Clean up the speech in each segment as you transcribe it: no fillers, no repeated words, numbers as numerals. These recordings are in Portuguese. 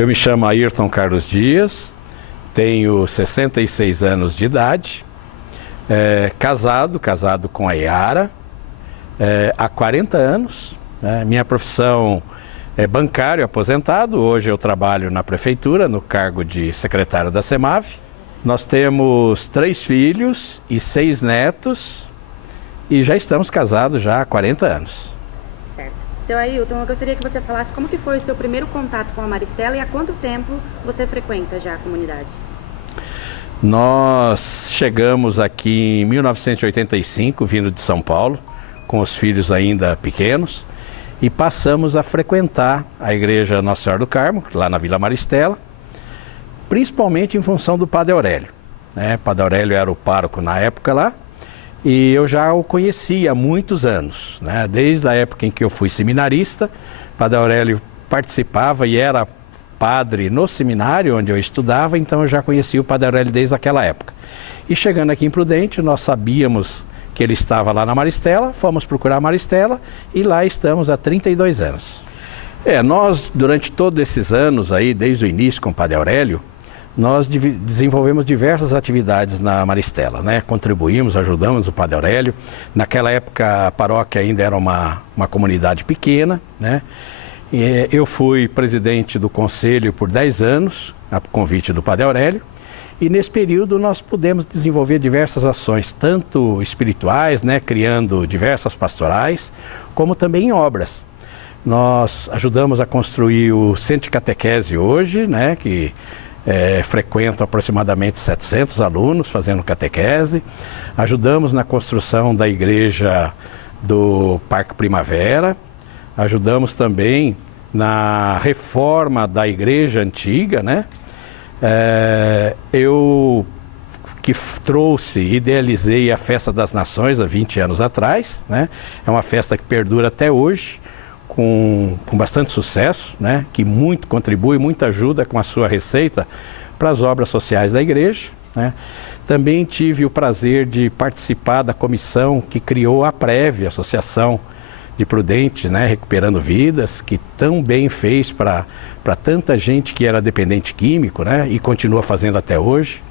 Eu me chamo Ayrton Carlos Dias, tenho 66 anos de idade, casado com a Yara, há 40 anos. Minha profissão é bancário aposentado, hoje eu trabalho na prefeitura no cargo de secretário da CEMAV. Nós temos 3 filhos e 6 netos e já estamos casados já há 40 anos. Certo. Seu Ayrton, eu gostaria que você falasse como que foi o seu primeiro contato com a Maristela e há quanto tempo você frequenta já a comunidade? Nós chegamos aqui em 1985, vindo de São Paulo, com os filhos ainda pequenos, e passamos a frequentar a igreja Nossa Senhora do Carmo, lá na Vila Maristela, principalmente em função do Padre Aurélio. Padre Aurélio era o pároco na época lá, e eu já o conhecia há muitos anos, desde a época em que eu fui seminarista. Padre Aurélio participava e era padre no seminário onde eu estudava, então eu já conhecia o Padre Aurélio desde aquela época. E chegando aqui em Prudente, nós sabíamos que ele estava lá na Maristela, fomos procurar a Maristela e lá estamos há 32 anos. Nós, durante todos esses anos aí, desde o início com o Padre Aurélio, nós desenvolvemos diversas atividades na Maristela, Contribuímos, ajudamos o Padre Aurélio. Naquela época a paróquia ainda era uma comunidade pequena, Eu fui presidente do conselho por 10 anos, a convite do Padre Aurélio, e nesse período nós pudemos desenvolver diversas ações, tanto espirituais, criando diversas pastorais, como também em obras. Nós ajudamos a construir o centro de catequese hoje, que frequentam aproximadamente 700 alunos fazendo catequese. Ajudamos na construção da igreja do Parque Primavera. Ajudamos também na reforma da igreja antiga, Eu que idealizei a Festa das Nações há 20 anos atrás, É uma festa que perdura até hoje, com bastante sucesso, Que muito contribui, muito ajuda com a sua receita para as obras sociais da igreja, Também tive o prazer de participar da comissão que criou a PREV, Associação de Prudente, Recuperando Vidas, que tão bem fez para tanta gente que era dependente químico, E continua fazendo até hoje.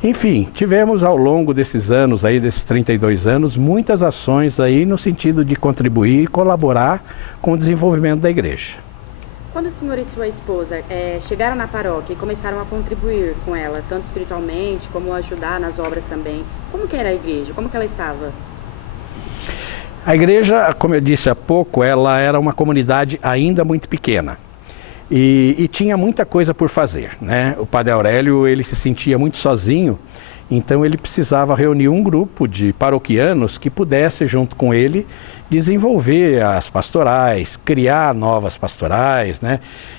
Enfim, tivemos ao longo desses anos aí, desses 32 anos, muitas ações aí no sentido de contribuir e colaborar com o desenvolvimento da igreja. Quando o senhor e sua esposa chegaram na paróquia e começaram a contribuir com ela, tanto espiritualmente como ajudar nas obras também, como que era a igreja? Como que ela estava? A igreja, como eu disse há pouco, ela era uma comunidade ainda muito pequena e tinha muita coisa por fazer, O Padre Aurélio, ele se sentia muito sozinho, então ele precisava reunir um grupo de paroquianos que pudesse, junto com ele, desenvolver as pastorais, criar novas pastorais,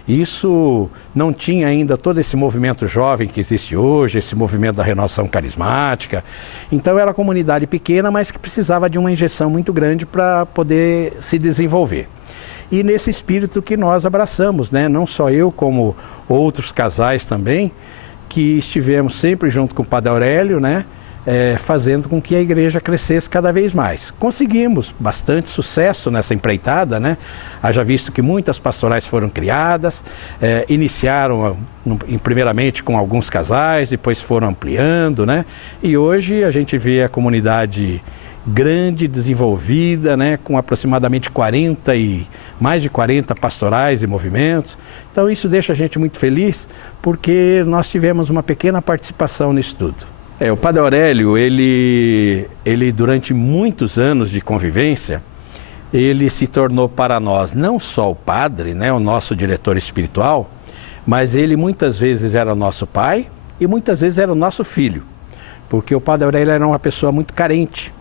Isso não tinha ainda todo esse movimento jovem que existe hoje, esse movimento da renovação carismática. Então era uma comunidade pequena, mas que precisava de uma injeção muito grande para poder se desenvolver. E nesse espírito que nós abraçamos, Não só eu, como outros casais também, que estivemos sempre junto com o Padre Aurélio, fazendo com que a igreja crescesse cada vez mais. Conseguimos bastante sucesso nessa empreitada, Haja visto que muitas pastorais foram criadas, iniciaram primeiramente com alguns casais, depois foram ampliando, E hoje a gente vê a comunidade grande, desenvolvida, com aproximadamente mais de 40 pastorais e movimentos. Então isso deixa a gente muito feliz, porque nós tivemos uma pequena participação nisso tudo. O Padre Aurélio, ele durante muitos anos de convivência, ele se tornou para nós não só o padre, o nosso diretor espiritual, mas ele muitas vezes era o nosso pai e muitas vezes era o nosso filho, porque o Padre Aurélio era uma pessoa muito carente,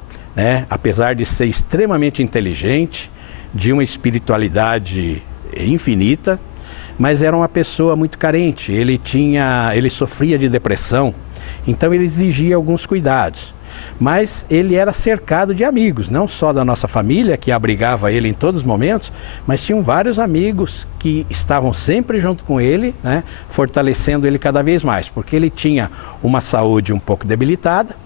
apesar de ser extremamente inteligente, de uma espiritualidade infinita, mas era uma pessoa muito carente. Ele sofria de depressão, então ele exigia alguns cuidados. Mas ele era cercado de amigos, não só da nossa família, que abrigava ele em todos os momentos, mas tinham vários amigos que estavam sempre junto com ele, fortalecendo ele cada vez mais, porque ele tinha uma saúde um pouco debilitada,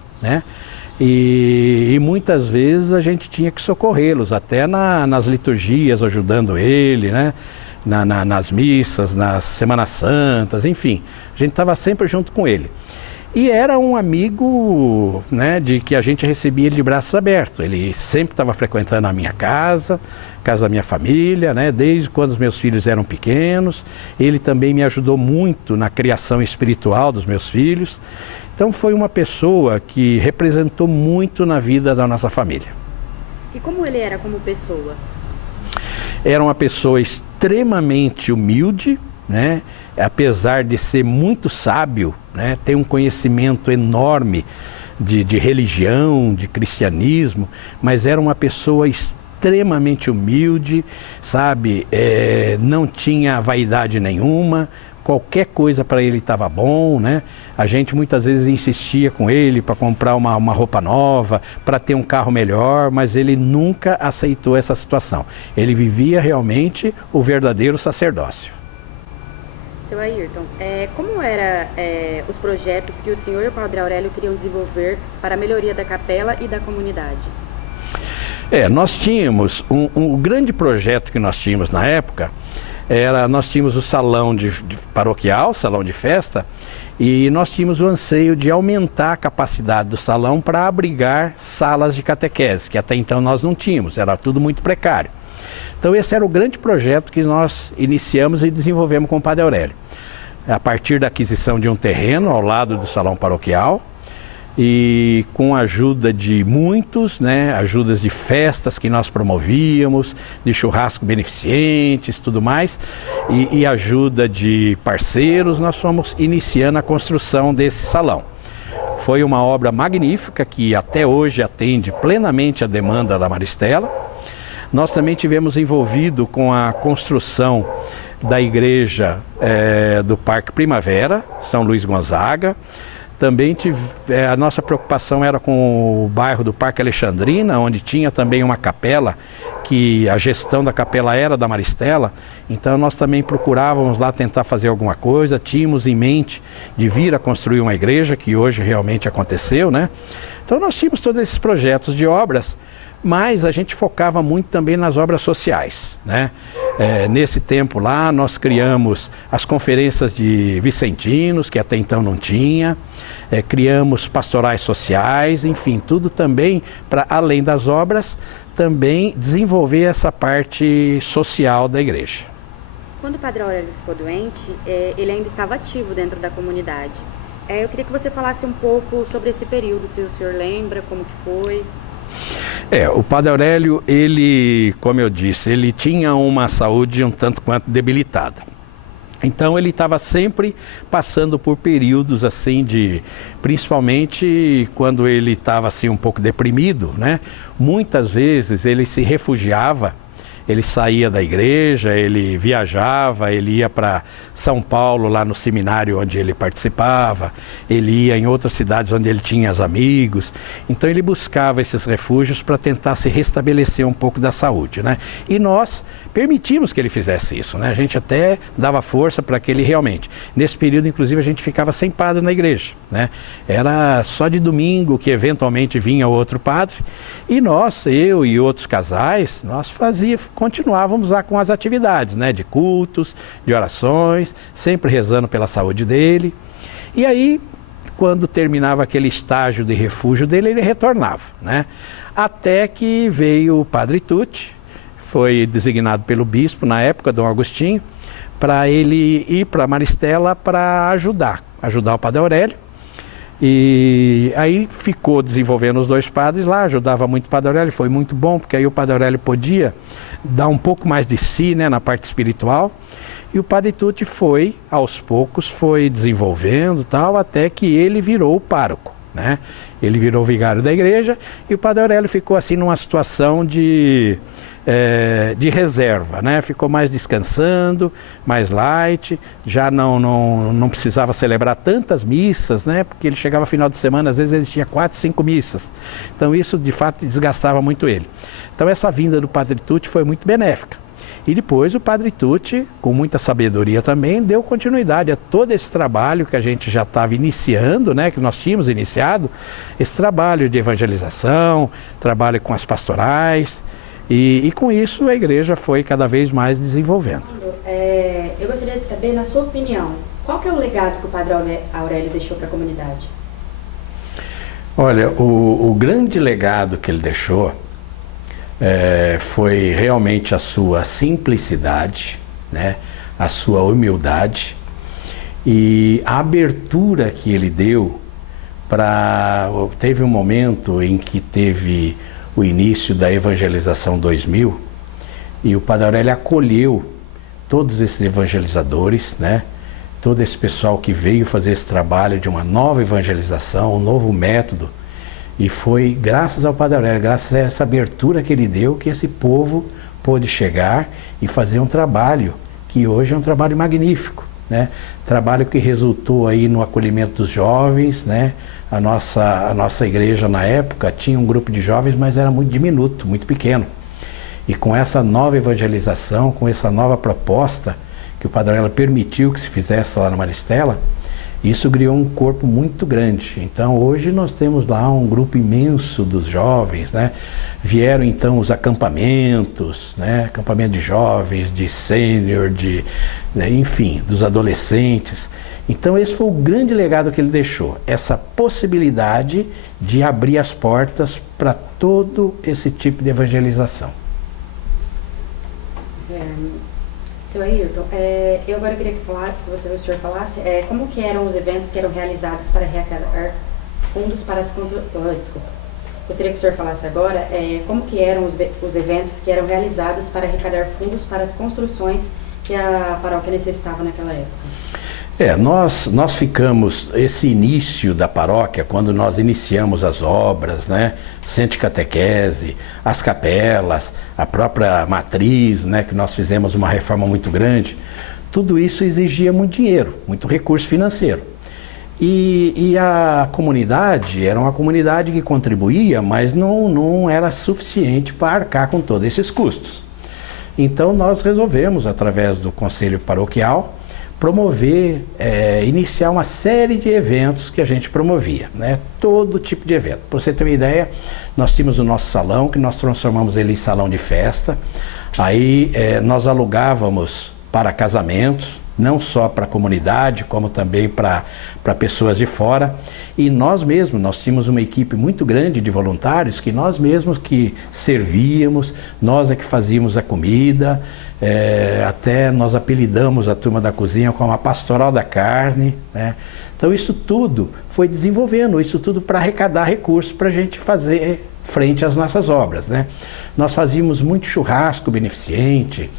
E muitas vezes a gente tinha que socorrê-los, até nas liturgias, ajudando ele, nas missas, nas Semanas Santas, enfim, a gente estava sempre junto com ele. E era um amigo, né, de que a gente recebia ele de braços abertos. Ele sempre estava frequentando a minha casa da minha família, né, desde quando os meus filhos eram pequenos. Ele também me ajudou muito na criação espiritual dos meus filhos. Então foi uma pessoa que representou muito na vida da nossa família. E como ele era como pessoa? Era uma pessoa extremamente humilde, né? Apesar de ser muito sábio, né? Tem um conhecimento enorme de religião, de cristianismo, mas era uma pessoa extremamente humilde, sabe? Não tinha vaidade nenhuma, qualquer coisa para ele estava bom, né? A gente muitas vezes insistia com ele para comprar uma roupa nova, para ter um carro melhor, mas ele nunca aceitou essa situação. Ele vivia realmente o verdadeiro sacerdócio. Seu Ayrton, como eram os projetos que o senhor e o Padre Aurélio queriam desenvolver para a melhoria da capela e da comunidade? Nós tínhamos um grande projeto que nós tínhamos na época. Nós tínhamos o salão paroquial, salão de festa, e nós tínhamos o anseio de aumentar a capacidade do salão para abrigar salas de catequese, que até então nós não tínhamos, era tudo muito precário. Então esse era o grande projeto que nós iniciamos e desenvolvemos com o Padre Aurélio. A partir da aquisição de um terreno ao lado do salão paroquial, e com a ajuda de muitos, né, ajudas de festas que nós promovíamos, de churrasco beneficentes, tudo mais, e ajuda de parceiros, nós fomos iniciando a construção desse salão. Foi uma obra magnífica que até hoje atende plenamente a demanda da Maristela. Nós também tivemos envolvido com a construção da igreja do Parque Primavera, São Luís Gonzaga. Também a nossa preocupação era com o bairro do Parque Alexandrina, onde tinha também uma capela, que a gestão da capela era da Maristela. Então nós também procurávamos lá tentar fazer alguma coisa, tínhamos em mente de vir a construir uma igreja, que hoje realmente aconteceu, né? Então nós tínhamos todos esses projetos de obras, mas a gente focava muito também nas obras sociais, né? Nesse tempo lá nós criamos as conferências de vicentinos, que até então não tinha, criamos pastorais sociais, enfim, tudo também para, além das obras, também desenvolver essa parte social da igreja. Quando o Padre Aurélio ficou doente, ele ainda estava ativo dentro da comunidade. Eu queria que você falasse um pouco sobre esse período, se o senhor lembra, como que foi. O Padre Aurélio, ele, como eu disse, ele tinha uma saúde um tanto quanto debilitada. Então ele estava sempre passando por períodos assim principalmente quando ele estava assim um pouco deprimido, né? Muitas vezes ele se refugiava. Ele saía da igreja, ele viajava, ele ia para São Paulo, lá no seminário onde ele participava, ele ia em outras cidades onde ele tinha os amigos. Então ele buscava esses refúgios para tentar se restabelecer um pouco da saúde, né? E nós permitimos que ele fizesse isso, né? A gente até dava força para que ele realmente... Nesse período, inclusive, a gente ficava sem padre na igreja, né? Era só de domingo que eventualmente vinha outro padre, e nós, eu e outros casais, nós continuávamos lá com as atividades, né, de cultos, de orações, sempre rezando pela saúde dele. E aí, quando terminava aquele estágio de refúgio dele, ele retornava, né? Até que veio o Padre Tucci, foi designado pelo bispo na época, Dom Agostinho, para ele ir para Maristela para ajudar o Padre Aurélio. E aí ficou desenvolvendo os dois padres lá, ajudava muito o Padre Aurélio, foi muito bom, porque aí o Padre Aurélio podia dar um pouco mais de si, né, na parte espiritual. E o Padre Tucci aos poucos, foi desenvolvendo tal, até que ele virou o pároco, né? Ele virou o vigário da igreja, e o Padre Aurélio ficou assim numa situação de reserva, né? Ficou mais descansando, mais light, já não precisava celebrar tantas missas, né? Porque ele chegava final de semana, às vezes ele tinha 4, 5 missas. Então isso de fato desgastava muito ele. Então essa vinda do Padre Tucci foi muito benéfica. E depois o Padre Tucci, com muita sabedoria também, deu continuidade a todo esse trabalho que a gente já estava iniciando, né? Que nós tínhamos iniciado, esse trabalho de evangelização, trabalho com as pastorais. E com isso a igreja foi cada vez mais desenvolvendo. Eu gostaria de saber, na sua opinião, qual que é o legado que o Padre Aurélio deixou para a comunidade? Olha, o grande legado que ele deixou foi realmente a sua simplicidade, né? A sua humildade e a abertura que ele deu para... Teve um momento em que teve o início da evangelização 2000 e o Padre Aurélio acolheu todos esses evangelizadores, né? Todo esse pessoal que veio fazer esse trabalho de uma nova evangelização, um novo método. E foi graças ao Padre Aurélio, graças a essa abertura que ele deu, que esse povo pôde chegar e fazer um trabalho que hoje é um trabalho magnífico, né? Trabalho que resultou aí no acolhimento dos jovens, né? A nossa igreja na época tinha um grupo de jovens, mas era muito diminuto, muito pequeno. E com essa nova evangelização, com essa nova proposta que o Padre Aurélio permitiu que se fizesse lá na Maristela, isso criou um corpo muito grande. Então hoje nós temos lá um grupo imenso dos jovens, né? Vieram então os acampamentos, né? Acampamento de jovens, de sênior, né? Enfim, dos adolescentes. Então esse foi o grande legado que ele deixou, essa possibilidade de abrir as portas para todo esse tipo de evangelização. Seu Ayrton, eu agora queria que o senhor falasse como que eram os eventos que eram realizados para arrecadar fundos para as Gostaria que o senhor falasse agora como que eram os eventos que eram realizados para arrecadar fundos para as construções que a paróquia necessitava naquela época. Nós ficamos, esse início da paróquia, quando nós iniciamos as obras, né? Centro de catequese, as capelas, a própria matriz, né? Que nós fizemos uma reforma muito grande, tudo isso exigia muito dinheiro, muito recurso financeiro. E a comunidade era uma comunidade que contribuía, mas não era suficiente para arcar com todos esses custos. Então nós resolvemos, através do conselho paroquial, promover, iniciar uma série de eventos que a gente promovia, né? Todo tipo de evento. Para você ter uma ideia, nós tínhamos o nosso salão, que nós transformamos ele em salão de festa. Aí nós alugávamos para casamentos, não só para a comunidade, como também para pessoas de fora. E nós tínhamos uma equipe muito grande de voluntários, que nós mesmos que servíamos, nós é que fazíamos a comida, até nós apelidamos a turma da cozinha como a pastoral da carne, né? Então isso tudo foi desenvolvendo, isso tudo para arrecadar recursos para a gente fazer frente às nossas obras, né? Nós fazíamos muito churrasco beneficente.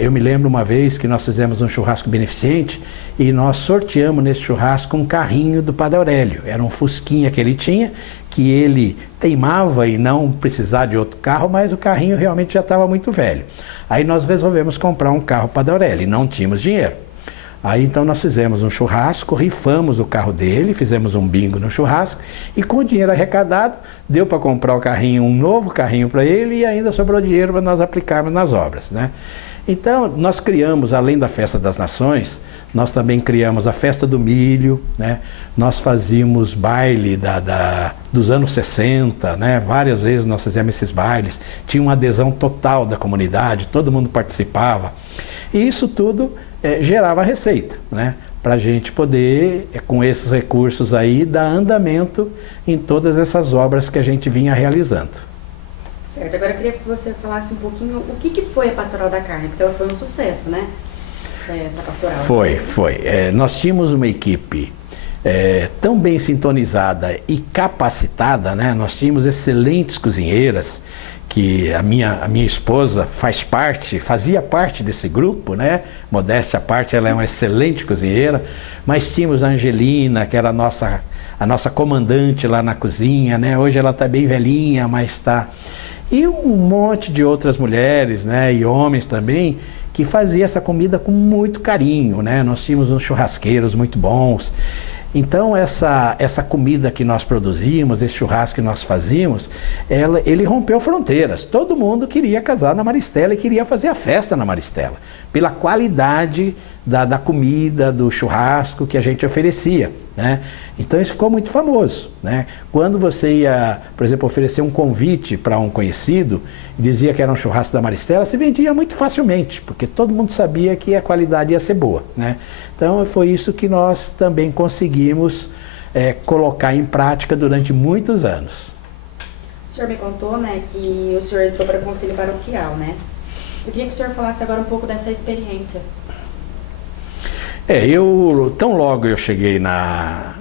Eu me lembro uma vez que nós fizemos um churrasco beneficente e nós sorteamos nesse churrasco um carrinho do Padre Aurélio. Era um Fusquinha que ele tinha, que ele teimava em não precisar de outro carro, mas o carrinho realmente já estava muito velho. Aí nós resolvemos comprar um carro Padre Aurélio e não tínhamos dinheiro. Aí então nós fizemos um churrasco, rifamos o carro dele, fizemos um bingo no churrasco e com o dinheiro arrecadado deu para comprar o carrinho, um novo carrinho para ele e ainda sobrou dinheiro para nós aplicarmos nas obras, né? Então, nós criamos, além da Festa das Nações, nós também criamos a Festa do Milho, né? Nós fazíamos baile dos anos 60, né? Várias vezes nós fizemos esses bailes, tinha uma adesão total da comunidade, todo mundo participava. E isso tudo gerava receita, né? Para a gente poder, com esses recursos aí, dar andamento em todas essas obras que a gente vinha realizando. Certo, agora eu queria que você falasse um pouquinho o que foi a Pastoral da Carne, porque ela foi um sucesso, né? Essa pastoral. Foi. Nós tínhamos uma equipe tão bem sintonizada e capacitada, né? Nós tínhamos excelentes cozinheiras, que a minha esposa fazia parte desse grupo, né? Modéstia à parte, ela é uma excelente cozinheira, mas tínhamos a Angelina, que era a nossa comandante lá na cozinha, né? Hoje ela está bem velhinha, mas está... E um monte de outras mulheres, né, e homens também, que faziam essa comida com muito carinho, né? Nós tínhamos uns churrasqueiros muito bons. Então essa comida que nós produzimos, esse churrasco que nós fazíamos, ele rompeu fronteiras. Todo mundo queria casar na Maristela e queria fazer a festa na Maristela, pela qualidade da comida, do churrasco que a gente oferecia, né? Então isso ficou muito famoso, né? Quando você ia, por exemplo, oferecer um convite para um conhecido e dizia que era um churrasco da Maristela, se vendia muito facilmente, porque todo mundo sabia que a qualidade ia ser boa, né? Então foi isso que nós também conseguimos colocar em prática durante muitos anos. O senhor me contou, né, que o senhor entrou para o Conselho Paroquial, né? Eu queria que o senhor falasse agora um pouco dessa experiência. Tão logo eu cheguei na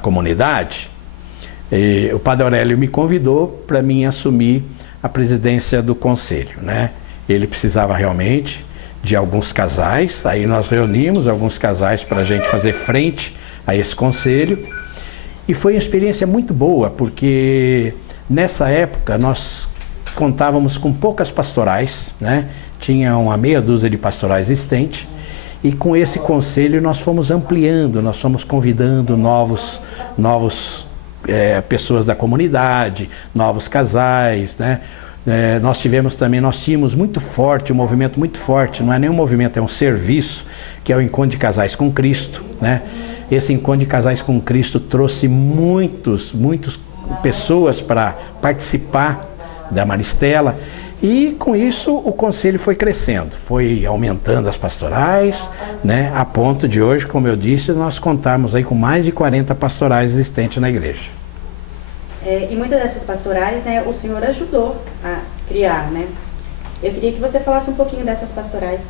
comunidade, o Padre Aurélio me convidou para mim assumir a presidência do conselho, né? Ele precisava realmente de alguns casais, aí nós reunimos alguns casais para a gente fazer frente a esse conselho, e foi uma experiência muito boa, porque nessa época nós contávamos com poucas pastorais, né? Tinha uma meia dúzia de pastorais existentes, e com esse conselho nós fomos ampliando, nós fomos convidando novos pessoas da comunidade, novos casais, né? Nós tínhamos muito forte, um movimento muito forte, não é nem um movimento, é um serviço, que é o Encontro de Casais com Cristo, né? Esse Encontro de Casais com Cristo trouxe muitas pessoas para participar da Maristela, e com isso o conselho foi crescendo, foi aumentando as pastorais, né, a ponto de hoje, como eu disse, nós contarmos aí com mais de 40 pastorais existentes na igreja. E muitas dessas pastorais, né, o senhor ajudou a criar, né? Eu queria que você falasse um pouquinho dessas pastorais.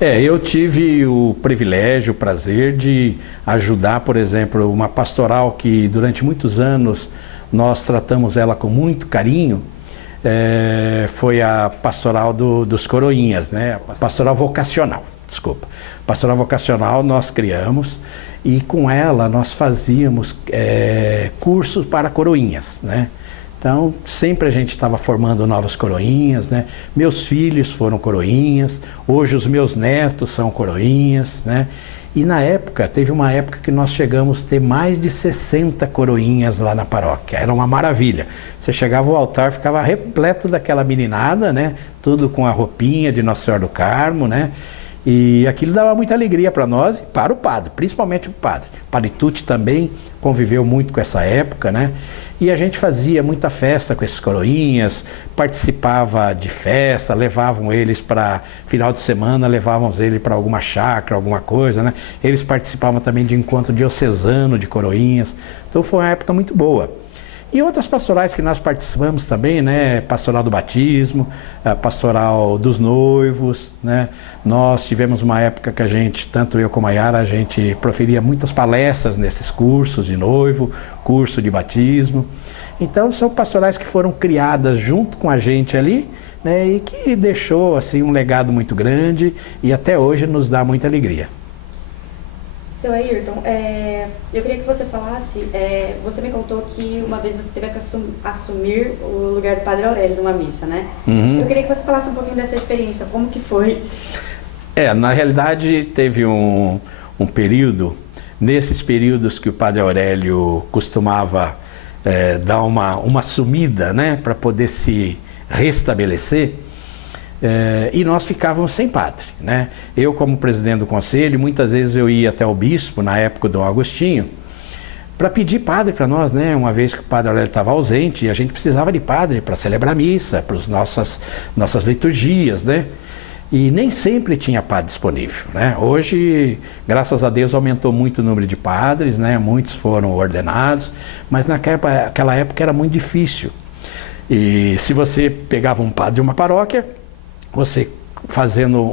Eu tive o privilégio, o prazer de ajudar, por exemplo, uma pastoral que durante muitos anos nós tratamos ela com muito carinho, foi a pastoral dos coroinhas, né? Pastoral vocacional, desculpa. Pastoral vocacional nós criamos, e com ela nós fazíamos cursos para coroinhas, né? Então sempre a gente estava formando novas coroinhas, né? Meus filhos foram coroinhas, hoje os meus netos são coroinhas, né? E na época, teve uma época que nós chegamos a ter mais de 60 coroinhas lá na paróquia. Era uma maravilha. Você chegava ao altar, ficava repleto daquela meninada, né? Tudo com a roupinha de Nossa Senhora do Carmo, né? E aquilo dava muita alegria para nós e para o padre, principalmente o padre. O Padre Tucci também conviveu muito com essa época, né? E a gente fazia muita festa com esses coroinhas, participava de festa, levavam eles para final de semana, levávamos eles para alguma chácara, alguma coisa, né? Eles participavam também de encontro diocesano de coroinhas, então foi uma época muito boa. E outras pastorais que nós participamos também, né? Pastoral do batismo, pastoral dos noivos, né? Nós tivemos uma época que a gente, tanto eu como a Yara, a gente proferia muitas palestras nesses cursos de noivo, curso de batismo. Então são pastorais que foram criadas junto com a gente ali, né? E que deixou assim um legado muito grande e até hoje nos dá muita alegria. Seu Ayrton, eu queria que você falasse, você me contou que uma vez você teve que assumir o lugar do Padre Aurélio numa missa, né? Uhum. Eu queria que você falasse um pouquinho dessa experiência, como que foi? Na realidade teve um período, nesses períodos que o Padre Aurélio costumava dar uma sumida, né, para poder se restabelecer, e nós ficávamos sem padre, né? Eu, como presidente do conselho, muitas vezes eu ia até o bispo, na época do Dom Agostinho, para pedir padre para nós, né? Uma vez que o Padre Aurélio estava ausente, e a gente precisava de padre para celebrar a missa, para as nossas liturgias, né? E nem sempre tinha padre disponível, né? Hoje, graças a Deus, aumentou muito o número de padres, né? Muitos foram ordenados, mas naquela época era muito difícil. E se você pegava um padre de uma paróquia, você fazendo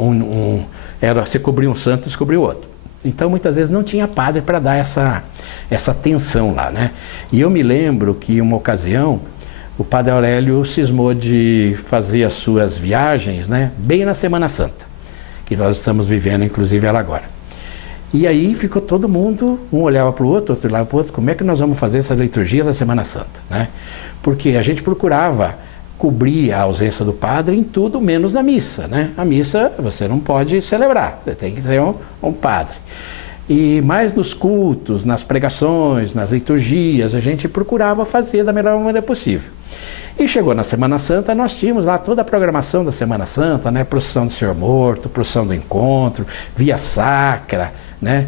você cobria um santo e descobria outro. Então muitas vezes não tinha padre para dar essa atenção lá, né? E eu me lembro que uma ocasião o Padre Aurélio cismou de fazer as suas viagens, né, bem na Semana Santa, que nós estamos vivendo inclusive ela agora. E aí ficou todo mundo, um olhava para o outro olhava para o outro, como é que nós vamos fazer essa liturgia da Semana Santa, né? Porque a gente procurava cobrir a ausência do padre em tudo menos na missa, né? A missa você não pode celebrar, você tem que ter um padre. E mais nos cultos, nas pregações, nas liturgias, a gente procurava fazer da melhor maneira possível. E chegou na Semana Santa, nós tínhamos lá toda a programação da Semana Santa, né? Procissão do Senhor Morto, procissão do Encontro, Via Sacra, né?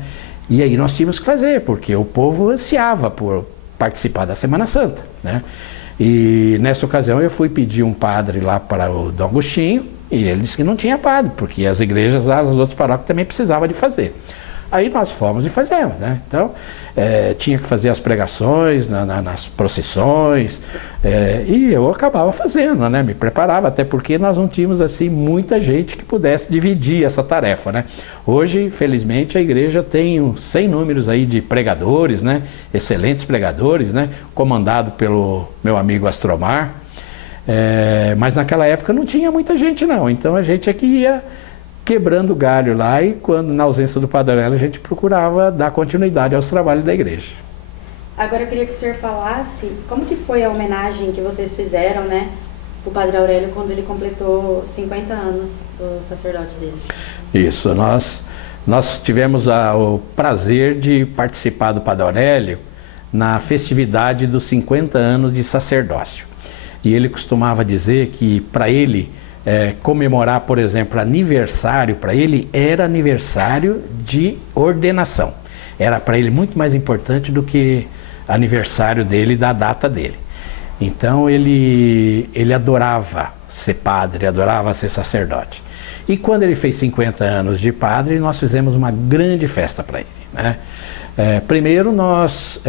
E aí nós tínhamos que fazer, porque o povo ansiava por participar da Semana Santa, né? E nessa ocasião eu fui pedir um padre lá para o Dom Agostinho, e ele disse que não tinha padre, porque as igrejas lá, as outras paróquias também precisavam de fazer. Aí nós fomos e fazemos, né? Então, tinha que fazer as pregações nas procissões, e eu acabava fazendo, né? Me preparava, até porque nós não tínhamos, assim, muita gente que pudesse dividir essa tarefa, né? Hoje, felizmente, a igreja tem 100 números aí de pregadores, né? Excelentes pregadores, né? Comandado pelo meu amigo Astromar, mas naquela época não tinha muita gente, não. Então, a gente é que ia quebrando galho lá, e quando, na ausência do Padre Aurélio, a gente procurava dar continuidade aos trabalhos da igreja. Agora eu queria que o senhor falasse como que foi a homenagem que vocês fizeram, né, o Padre Aurélio quando ele completou 50 anos do sacerdote dele. Isso, nós tivemos o prazer de participar do Padre Aurélio na festividade dos 50 anos de sacerdócio. E ele costumava dizer que, para ele, comemorar, por exemplo, aniversário, para ele era aniversário de ordenação. Era para ele muito mais importante do que aniversário dele, da data dele. Então ele adorava ser padre, adorava ser sacerdote. E quando ele fez 50 anos de padre, nós fizemos uma grande festa para ele, né? Primeiro nós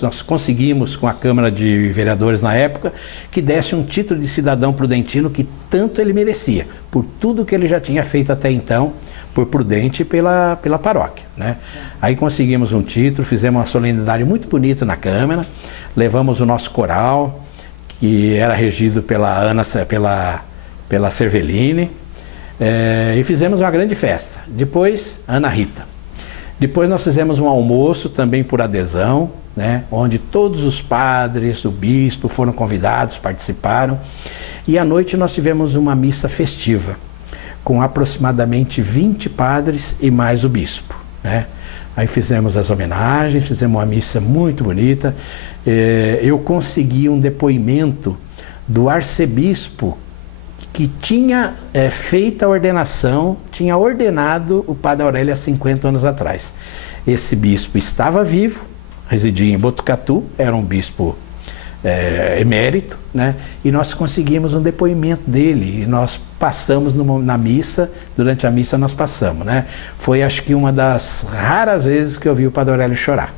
nós conseguimos com a Câmara de Vereadores na época que desse um título de cidadão prudentino que tanto ele merecia, por tudo que ele já tinha feito até então, por Prudente e pela paróquia, né? Aí conseguimos um título, fizemos uma solenidade muito bonita na Câmara, levamos o nosso coral, que era regido pela Cervelini, e fizemos uma grande festa. Depois, Ana Rita. Depois nós fizemos um almoço também por adesão, né, onde todos os padres, o bispo foram convidados, participaram. E à noite nós tivemos uma missa festiva, com aproximadamente 20 padres e mais o bispo, né? Aí fizemos as homenagens, fizemos uma missa muito bonita. Eu consegui um depoimento do arcebispo que tinha feito a ordenação, tinha ordenado o Padre Aurélio há 50 anos atrás. Esse bispo estava vivo, residia em Botucatu, era um bispo emérito, né? E nós conseguimos um depoimento dele, e nós passamos na missa, durante a missa nós passamos, né? Foi, acho que, uma das raras vezes que eu vi o Padre Aurélio chorar,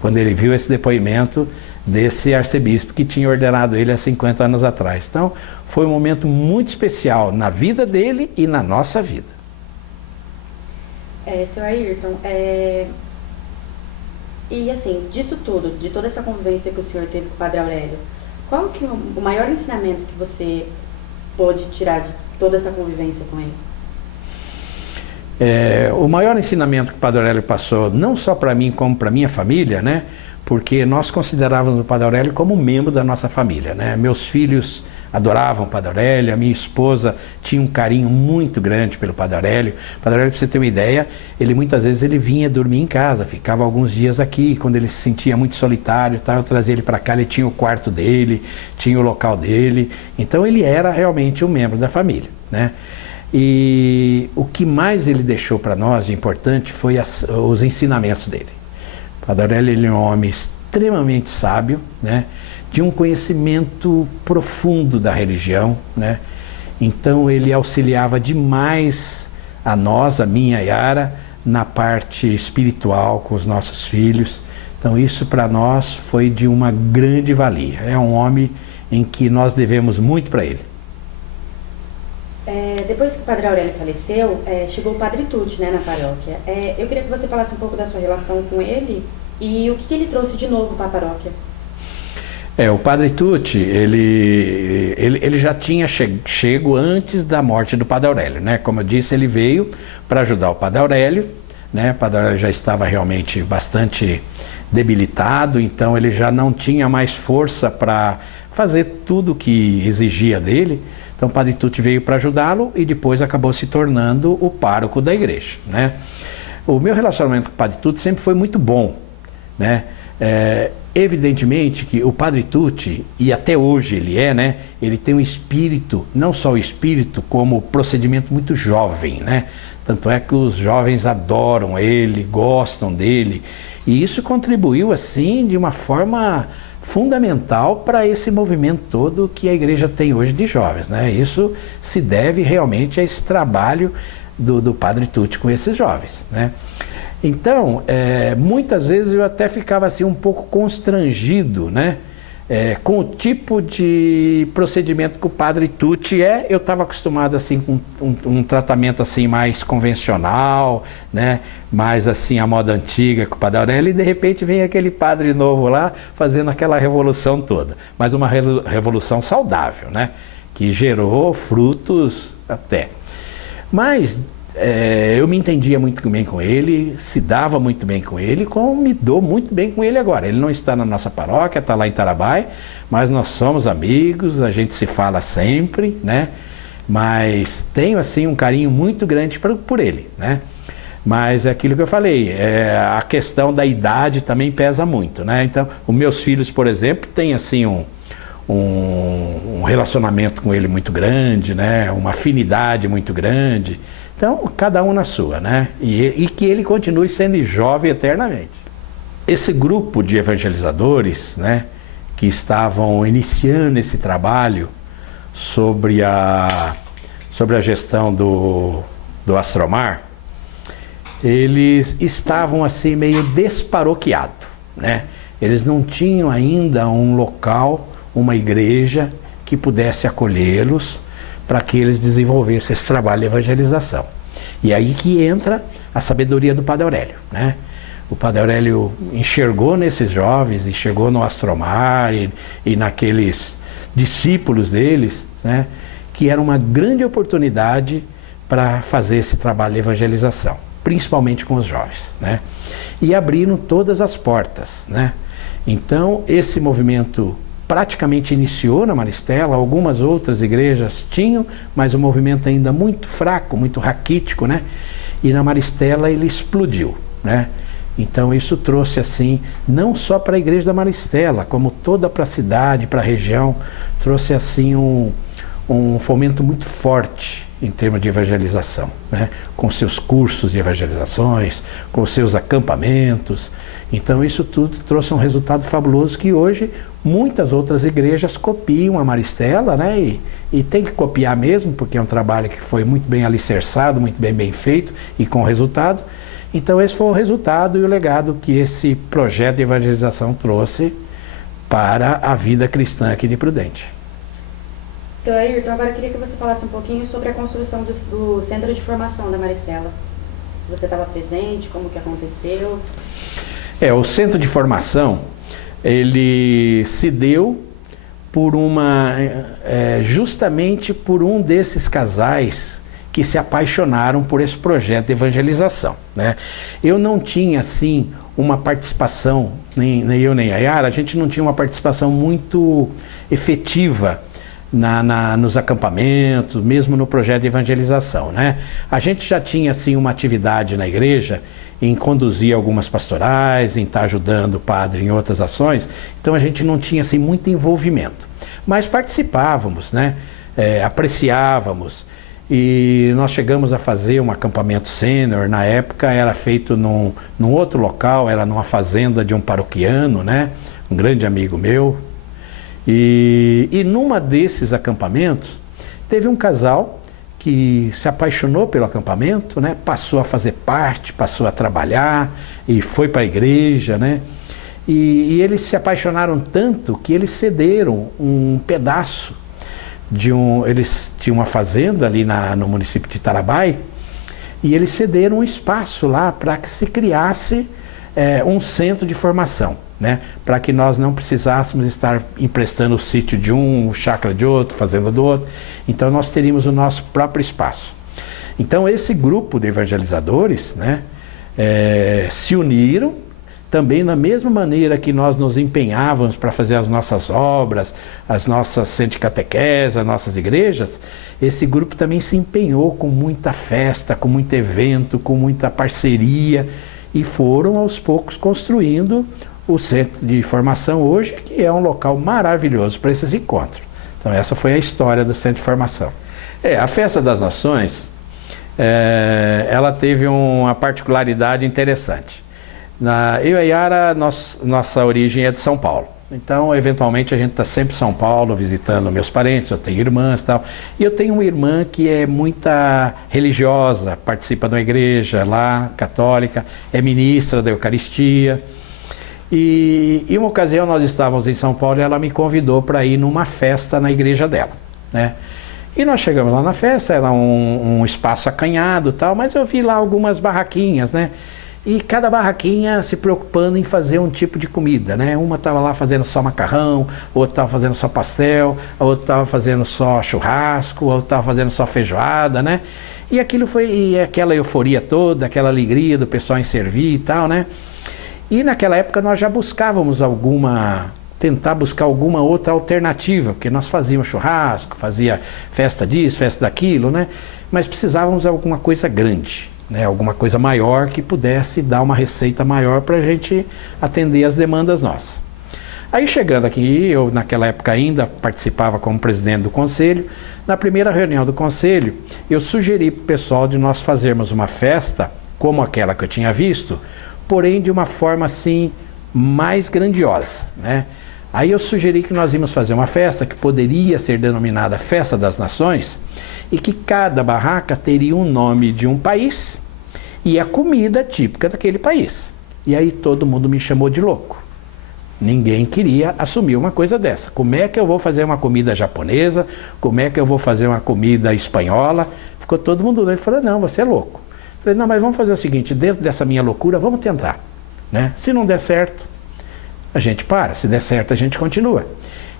quando ele viu esse depoimento desse arcebispo que tinha ordenado ele há 50 anos atrás. Então, foi um momento muito especial na vida dele e na nossa vida. Seu Ayrton, e assim, disso tudo, de toda essa convivência que o senhor teve com o Padre Aurélio, qual que é o maior ensinamento que você pôde tirar de toda essa convivência com ele? O maior ensinamento que o Padre Aurélio passou, não só para mim, como para minha família, né? Porque nós considerávamos o Padre Aurélio como membro da nossa família, né? Meus filhos adoravam o Padre Aurélio, a minha esposa tinha um carinho muito grande pelo Padre Aurélio. O Padre Aurélio, para você ter uma ideia, muitas vezes ele vinha dormir em casa, ficava alguns dias aqui, quando ele se sentia muito solitário, eu trazia ele para cá, ele tinha o quarto dele, tinha o local dele, então ele era realmente um membro da família, né? E o que mais ele deixou para nós de importante foi os ensinamentos dele. O Padre Aurélio, ele é um homem extremamente sábio, né? De um conhecimento profundo da religião, né? Então ele auxiliava demais a nós, a minha Yara, na parte espiritual com os nossos filhos. Então isso para nós foi de uma grande valia. É um homem em que nós devemos muito para ele. Depois que o Padre Aurélio faleceu, chegou o Padre Tucci, né, na paróquia. Eu queria que você falasse um pouco da sua relação com ele e o que ele trouxe de novo para a paróquia. O Padre Tucci, ele já tinha chego antes da morte do Padre Aurélio, né? Como eu disse, ele veio para ajudar o Padre Aurélio, né? O Padre Aurélio já estava realmente bastante debilitado, então ele já não tinha mais força para fazer tudo o que exigia dele. Então o Padre Tucci veio para ajudá-lo e depois acabou se tornando o pároco da igreja, né? O meu relacionamento com o Padre Tucci sempre foi muito bom, né? Evidentemente que o Padre Tucci, e até hoje ele né, ele tem um espírito, não só o espírito, como procedimento muito jovem, né? Tanto é que os jovens adoram ele, gostam dele, e isso contribuiu assim de uma forma fundamental para esse movimento todo que a igreja tem hoje de jovens, né? Isso se deve realmente a esse trabalho do Padre Tucci com esses jovens, né? Então, muitas vezes eu até ficava assim um pouco constrangido, né? Com o tipo de procedimento que o Padre Tucci eu estava acostumado assim com um tratamento assim mais convencional, né? Mais assim a moda antiga com o Padre Aurélio, e de repente vem aquele padre novo lá fazendo aquela revolução toda, mas uma revolução saudável, né? Que gerou frutos até. Mas eu me entendia muito bem com ele, se dava muito bem com ele, como me dou muito bem com ele agora. Ele não está na nossa paróquia, está lá em Tarabai, mas nós somos amigos, a gente se fala sempre, né? Mas tenho assim um carinho muito grande por ele, né? Mas é aquilo que eu falei, a questão da idade também pesa muito, né? Então, os meus filhos, por exemplo, têm assim um relacionamento com ele muito grande, né? Uma afinidade muito grande. Então, cada um na sua, né? E que ele continue sendo jovem eternamente. Esse grupo de evangelizadores, né, que estavam iniciando esse trabalho sobre a gestão do Astromar, eles estavam assim meio desparoquiados, né? Eles não tinham ainda um local, uma igreja que pudesse acolhê-los para que eles desenvolvessem esse trabalho de evangelização. E aí que entra a sabedoria do Padre Aurélio, né? O Padre Aurélio enxergou nesses jovens, enxergou no Astromar e naqueles discípulos deles, né? Que era uma grande oportunidade para fazer esse trabalho de evangelização, principalmente com os jovens, né? E abriram todas as portas, né? Então, esse movimento praticamente iniciou na Maristela, algumas outras igrejas tinham, mas o movimento ainda muito fraco, muito raquítico, né? E na Maristela ele explodiu, né? Então isso trouxe assim, não só para a igreja da Maristela, como toda para a cidade, para a região, trouxe assim um fomento muito forte em termos de evangelização, né? Com seus cursos de evangelizações, com seus acampamentos. Então isso tudo trouxe um resultado fabuloso que hoje muitas outras igrejas copiam a Maristela, né? E tem que copiar mesmo, porque é um trabalho que foi muito bem alicerçado, muito bem feito e com resultado. Então esse foi o resultado e o legado que esse projeto de evangelização trouxe para a vida cristã aqui de Prudente. Seu Ayrton, agora eu queria que você falasse um pouquinho sobre a construção do Centro de Formação da Maristela. Se você estava presente, como que aconteceu? O Centro de Formação, ele se deu por justamente por um desses casais que se apaixonaram por esse projeto de evangelização, né? Eu não tinha assim uma participação, nem eu nem a Yara, a gente não tinha uma participação muito efetiva nos acampamentos, mesmo no projeto de evangelização, né? A gente já tinha assim uma atividade na igreja em conduzir algumas pastorais, em estar ajudando o padre em outras ações, então a gente não tinha assim muito envolvimento, mas participávamos, né? Apreciávamos, e nós chegamos a fazer um acampamento sênior. Na época era feito num outro local, era numa fazenda de um paroquiano, né? Um grande amigo meu. E numa desses acampamentos teve um casal que se apaixonou pelo acampamento, né? Passou a fazer parte, passou a trabalhar e foi para a igreja, né? E eles se apaixonaram tanto que eles cederam um pedaço eles tinham uma fazenda ali no município de Tarabai, e eles cederam um espaço lá para que se criasse um centro de formação, né? Para que nós não precisássemos estar emprestando o sítio de um, chácara de outro, fazenda do outro. Então nós teríamos o nosso próprio espaço. Então esse grupo de evangelizadores, né, se uniram também da mesma maneira que nós nos empenhávamos para fazer as nossas obras, as nossas centros de catequese, as nossas igrejas. Esse grupo também se empenhou com muita festa, com muito evento, com muita parceria, e foram aos poucos construindo o centro de formação hoje, que é um local maravilhoso para esses encontros. Então essa foi a história do centro de formação. A Festa das Nações, ela teve uma particularidade interessante. Eu e a Yara, nossa origem é de São Paulo. Então, eventualmente, a gente está sempre em São Paulo, visitando meus parentes, eu tenho irmãs e tal. E eu tenho uma irmã que é muita religiosa, participa de uma igreja lá, católica, é ministra da Eucaristia. E em uma ocasião nós estávamos em São Paulo e ela me convidou para ir numa festa na igreja dela, né? E nós chegamos lá na festa, era um espaço acanhado e tal, mas eu vi lá algumas barraquinhas, né? E cada barraquinha se preocupando em fazer um tipo de comida, né? Uma estava lá fazendo só macarrão, outra estava fazendo só pastel, a outra estava fazendo só churrasco, a outra estava fazendo só feijoada, né? E aquilo foi aquela euforia toda, aquela alegria do pessoal em servir e tal, né? E naquela época nós já buscávamos tentar buscar alguma outra alternativa, porque nós fazíamos churrasco, fazia festa disso, festa daquilo, né? Mas precisávamos de alguma coisa grande, né? Alguma coisa maior que pudesse dar uma receita maior para a gente atender as demandas nossas. Aí chegando aqui, eu naquela época ainda participava como presidente do conselho. Na primeira reunião do conselho, eu sugeri para o pessoal de nós fazermos uma festa como aquela que eu tinha visto, porém de uma forma assim mais grandiosa, né? Aí eu sugeri que nós íamos fazer uma festa que poderia ser denominada Festa das Nações e que cada barraca teria um nome de um país e a comida típica daquele país. E aí todo mundo me chamou de louco. Ninguém queria assumir uma coisa dessa. Como é que eu vou fazer uma comida japonesa? Como é que eu vou fazer uma comida espanhola? Ficou todo mundo doido. Falei, não, você é louco. Falei, não, mas vamos fazer o seguinte, dentro dessa minha loucura, vamos tentar, né? Se não der certo, a gente para, se der certo a gente continua.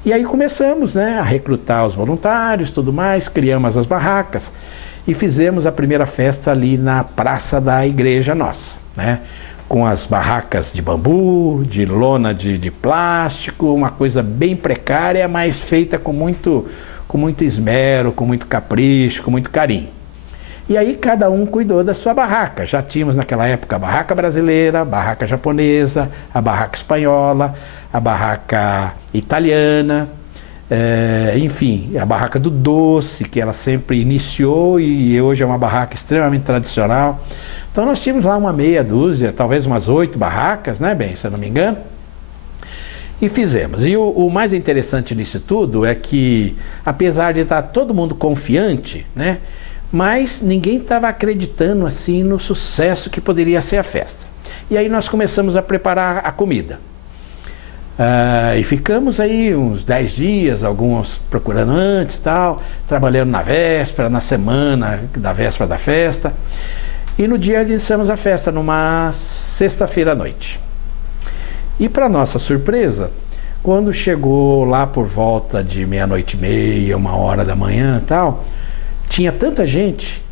E aí começamos, né, a recrutar os voluntários, tudo mais, criamos as barracas e fizemos a primeira festa ali na praça da igreja nossa, né, com as barracas de bambu, de lona de plástico, uma coisa bem precária, mas feita com muito esmero, com muito capricho, com muito carinho. E aí cada um cuidou da sua barraca. Já tínhamos naquela época a barraca brasileira, a barraca japonesa, a barraca espanhola, a barraca italiana, enfim, a barraca do doce, que ela sempre iniciou e hoje é uma barraca extremamente tradicional. Então nós tínhamos lá uma meia dúzia, talvez umas 8 barracas, né, bem, se eu não me engano. E fizemos. E o mais interessante nisso tudo é que, apesar de estar todo mundo confiante, né, mas ninguém estava acreditando assim no sucesso que poderia ser a festa. E aí nós começamos a preparar a comida. E ficamos aí uns 10 dias, alguns procurando antes, tal, trabalhando na véspera, na semana da véspera da festa. E no dia iniciamos a festa, numa sexta-feira à noite. E para nossa surpresa, quando chegou lá por volta de 00:30, 1h da manhã e tal, tinha tanta gente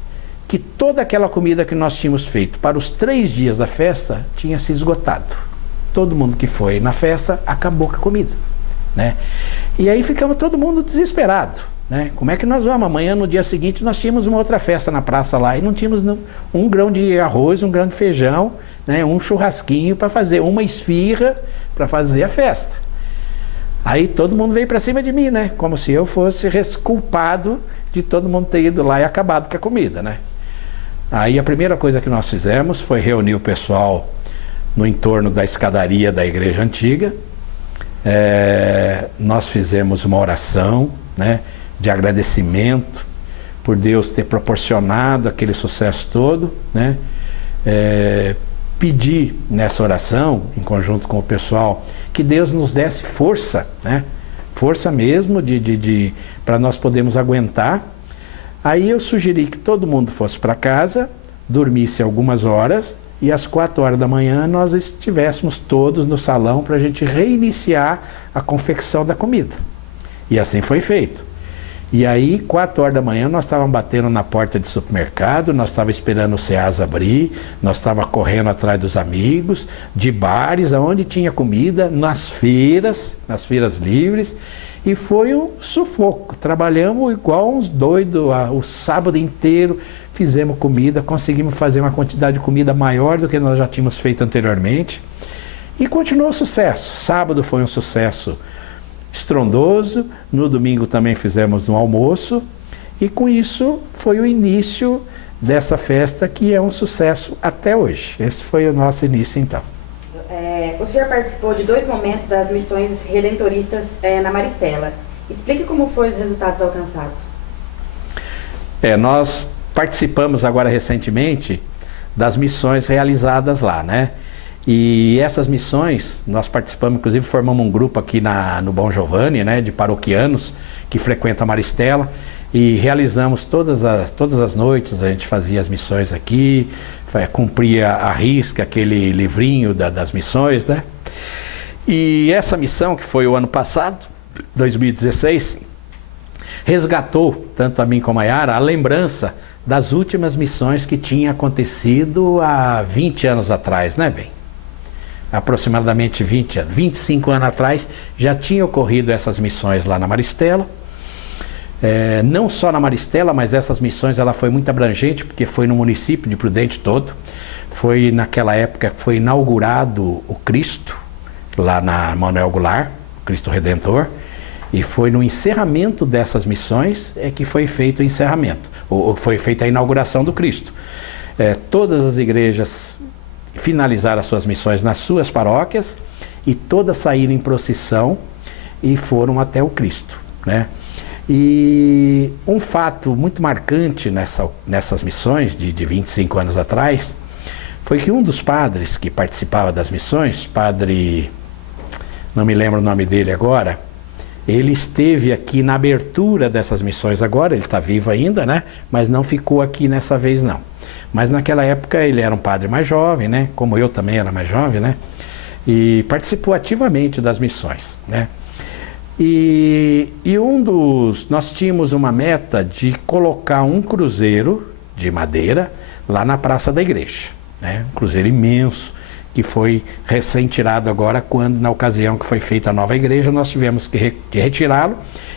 que toda aquela comida que nós tínhamos feito para os 3 dias da festa tinha se esgotado. Todo mundo que foi na festa acabou com a comida, né? E aí ficamos todo mundo desesperado, né? Como é que nós vamos? Amanhã, no dia seguinte, nós tínhamos uma outra festa na praça lá e não tínhamos um grão de arroz, um grão de feijão, né? Um churrasquinho para fazer, uma esfirra para fazer a festa. Aí todo mundo veio para cima de mim, né? Como se eu fosse culpado de todo mundo ter ido lá e acabado com a comida, né? Aí a primeira coisa que nós fizemos foi reunir o pessoal no entorno da escadaria da igreja antiga. Nós fizemos uma oração, né, de agradecimento por Deus ter proporcionado aquele sucesso todo, né? Pedi nessa oração, em conjunto com o pessoal, que Deus nos desse força, né? Força mesmo para nós podermos aguentar. Aí eu sugeri que todo mundo fosse para casa, dormisse algumas horas e às 4h da manhã nós estivéssemos todos no salão para a gente reiniciar a confecção da comida. E assim foi feito. E aí, 4h da manhã, nós estávamos batendo na porta de supermercado, nós estávamos esperando o Ceasa abrir, nós estávamos correndo atrás dos amigos, de bares, aonde tinha comida, nas feiras livres, e foi um sufoco. Trabalhamos igual uns doidos o sábado inteiro, fizemos comida, conseguimos fazer uma quantidade de comida maior do que nós já tínhamos feito anteriormente. E continuou o sucesso. Sábado foi um sucesso estrondoso, no domingo também fizemos um almoço, e com isso foi o início dessa festa que é um sucesso até hoje. Esse foi o nosso início então. O senhor participou de 2 momentos das missões redentoristas na Maristela. Explique como foram os resultados alcançados. Nós participamos agora recentemente das missões realizadas lá, né? E essas missões, nós participamos, inclusive formamos um grupo aqui no Bom Giovanni, né, de paroquianos que frequentam a Maristela, e realizamos todas as noites, a gente fazia as missões aqui, cumpria à risca aquele livrinho das missões, né? E essa missão, que foi o ano passado, 2016, resgatou, tanto a mim como a Yara, a lembrança das últimas missões que tinha acontecido há 20 anos atrás, né, bem? Aproximadamente 20 anos, 25 anos atrás, já tinha ocorrido essas missões lá na Maristela. Não só na Maristela, mas essas missões ela foi muito abrangente, porque foi no município de Prudente todo. Foi naquela época, foi inaugurado o Cristo, lá na Manuel Goulart, Cristo Redentor, e foi no encerramento dessas missões que foi feito o encerramento, ou foi feita a inauguração do Cristo. Todas as igrejas finalizaram as suas missões nas suas paróquias e todas saíram em procissão e foram até o Cristo, né? E um fato muito marcante nessas missões de 25 anos atrás foi que um dos padres que participava das missões, padre, não me lembro o nome dele agora, ele esteve aqui na abertura dessas missões agora, ele está vivo ainda, né? Mas não ficou aqui nessa vez não. Mas naquela época ele era um padre mais jovem, né? Como eu também era mais jovem, né? E participou ativamente das missões, né? E nós tínhamos uma meta de colocar um cruzeiro de madeira lá na praça da igreja, né? Um cruzeiro imenso, que foi recém-tirado agora, na ocasião que foi feita a nova igreja, nós tivemos que retirá-lo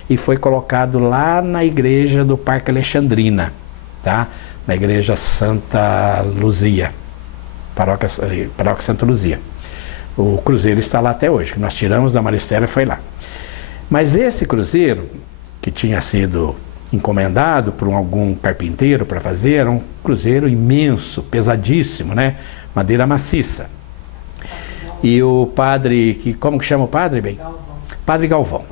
e foi colocado lá na igreja do Parque Alexandrina, tá? Na igreja Santa Luzia, paróquia Santa Luzia. O cruzeiro está lá até hoje, que nós tiramos da Maristela e foi lá. Mas esse cruzeiro, que tinha sido encomendado por algum carpinteiro para fazer, era um cruzeiro imenso, pesadíssimo, né? Madeira maciça. E o padre, como que chama o padre, bem? Galvão. Padre Galvão.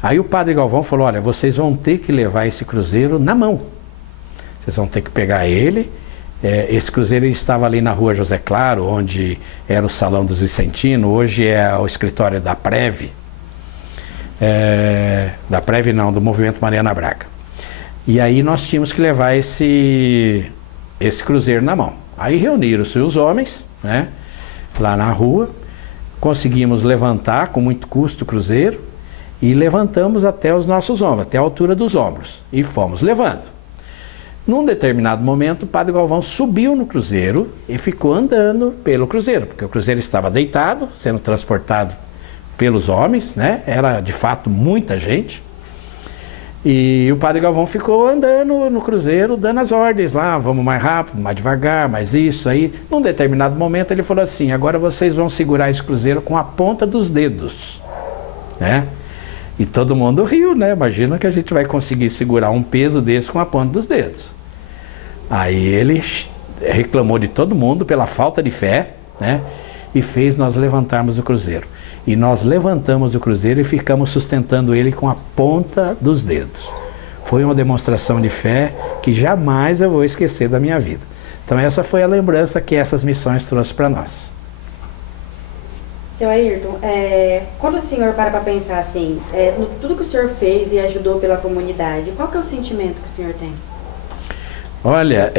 Aí o padre Galvão falou, olha, vocês vão ter que levar esse cruzeiro na mão. Vocês vão ter que pegar ele. Esse cruzeiro estava ali na rua José Claro, onde era o Salão dos Vicentinos, hoje é o escritório da Preve. Da Preve não, do Movimento Mariana Braga. E aí nós tínhamos que levar esse cruzeiro na mão. Aí reuniram-se os homens, né, lá na rua, conseguimos levantar com muito custo o cruzeiro e levantamos até os nossos ombros, até a altura dos ombros, e fomos levando. Num determinado momento, o padre Galvão subiu no cruzeiro e ficou andando pelo cruzeiro, porque o cruzeiro estava deitado, sendo transportado pelos homens, né? Era de fato muita gente. E o padre Galvão ficou andando no cruzeiro, dando as ordens lá, vamos mais rápido, mais devagar, mais isso aí. Num determinado momento ele falou assim, agora vocês vão segurar esse cruzeiro com a ponta dos dedos, né? E todo mundo riu, né? Imagina que a gente vai conseguir segurar um peso desse com a ponta dos dedos. Aí ele reclamou de todo mundo pela falta de fé, né? E fez nós levantarmos o cruzeiro. E nós levantamos o cruzeiro e ficamos sustentando ele com a ponta dos dedos. Foi uma demonstração de fé que jamais eu vou esquecer da minha vida. Então essa foi a lembrança que essas missões trouxeram para nós. Seu Ayrton, quando o senhor para pensar assim, tudo que o senhor fez e ajudou pela comunidade, qual que é o sentimento que o senhor tem? Olha,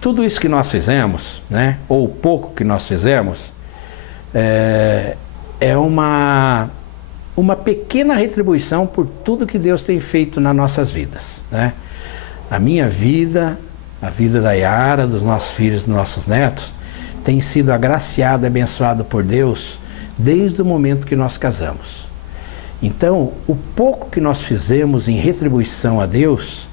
tudo isso que nós fizemos, né, ou o pouco que nós fizemos, é uma pequena retribuição por tudo que Deus tem feito nas nossas vidas, né? A minha vida, a vida da Yara, dos nossos filhos, dos nossos netos, tem sido agraciada, abençoada por Deus desde o momento que nós casamos. Então, o pouco que nós fizemos em retribuição a Deus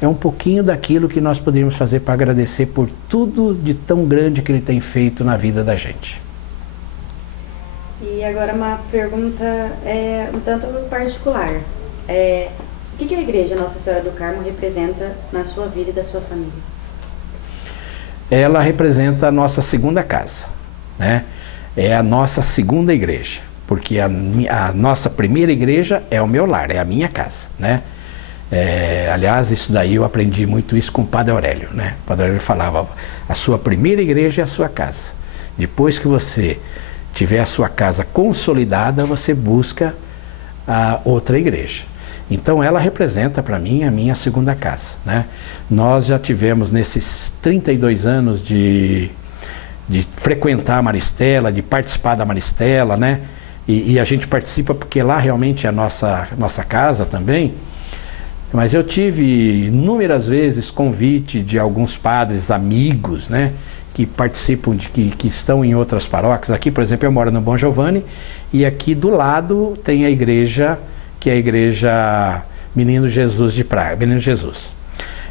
é um pouquinho daquilo que nós poderíamos fazer para agradecer por tudo de tão grande que Ele tem feito na vida da gente. E agora uma pergunta um tanto particular. O que a Igreja Nossa Senhora do Carmo representa na sua vida e da sua família? Ela representa a nossa segunda casa, né? É a nossa segunda igreja, porque a nossa primeira igreja é o meu lar, é a minha casa, né? Aliás, isso daí eu aprendi muito isso com o Padre Aurélio, né? O Padre Aurélio falava, a sua primeira igreja é a sua casa. Depois que você tiver a sua casa consolidada, você busca a outra igreja. Então ela representa para mim a minha segunda casa, né? Nós já tivemos nesses 32 anos de frequentar a Maristela, de participar da Maristela, né? E a gente participa porque lá realmente é a nossa casa também. Mas eu tive inúmeras vezes convite de alguns padres amigos, né? Que participam, que estão em outras paróquias. Aqui, por exemplo, eu moro no Bom Giovanni e aqui do lado tem a igreja, que é a igreja Menino Jesus de Praga, Menino Jesus.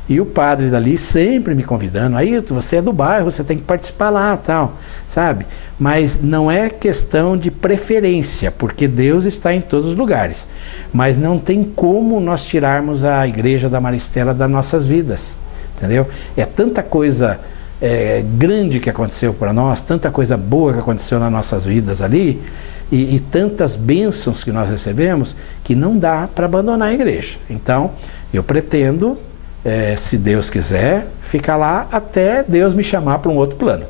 E o padre dali sempre me convidando, Ayrton, você é do bairro, você tem que participar lá, tal, sabe? Mas não é questão de preferência, porque Deus está em todos os lugares. Mas não tem como nós tirarmos a igreja da Maristela das nossas vidas, entendeu? É tanta coisa grande que aconteceu para nós, tanta coisa boa que aconteceu nas nossas vidas ali, e tantas bênçãos que nós recebemos, que não dá para abandonar a igreja. Então, eu pretendo, se Deus quiser, ficar lá até Deus me chamar para um outro plano.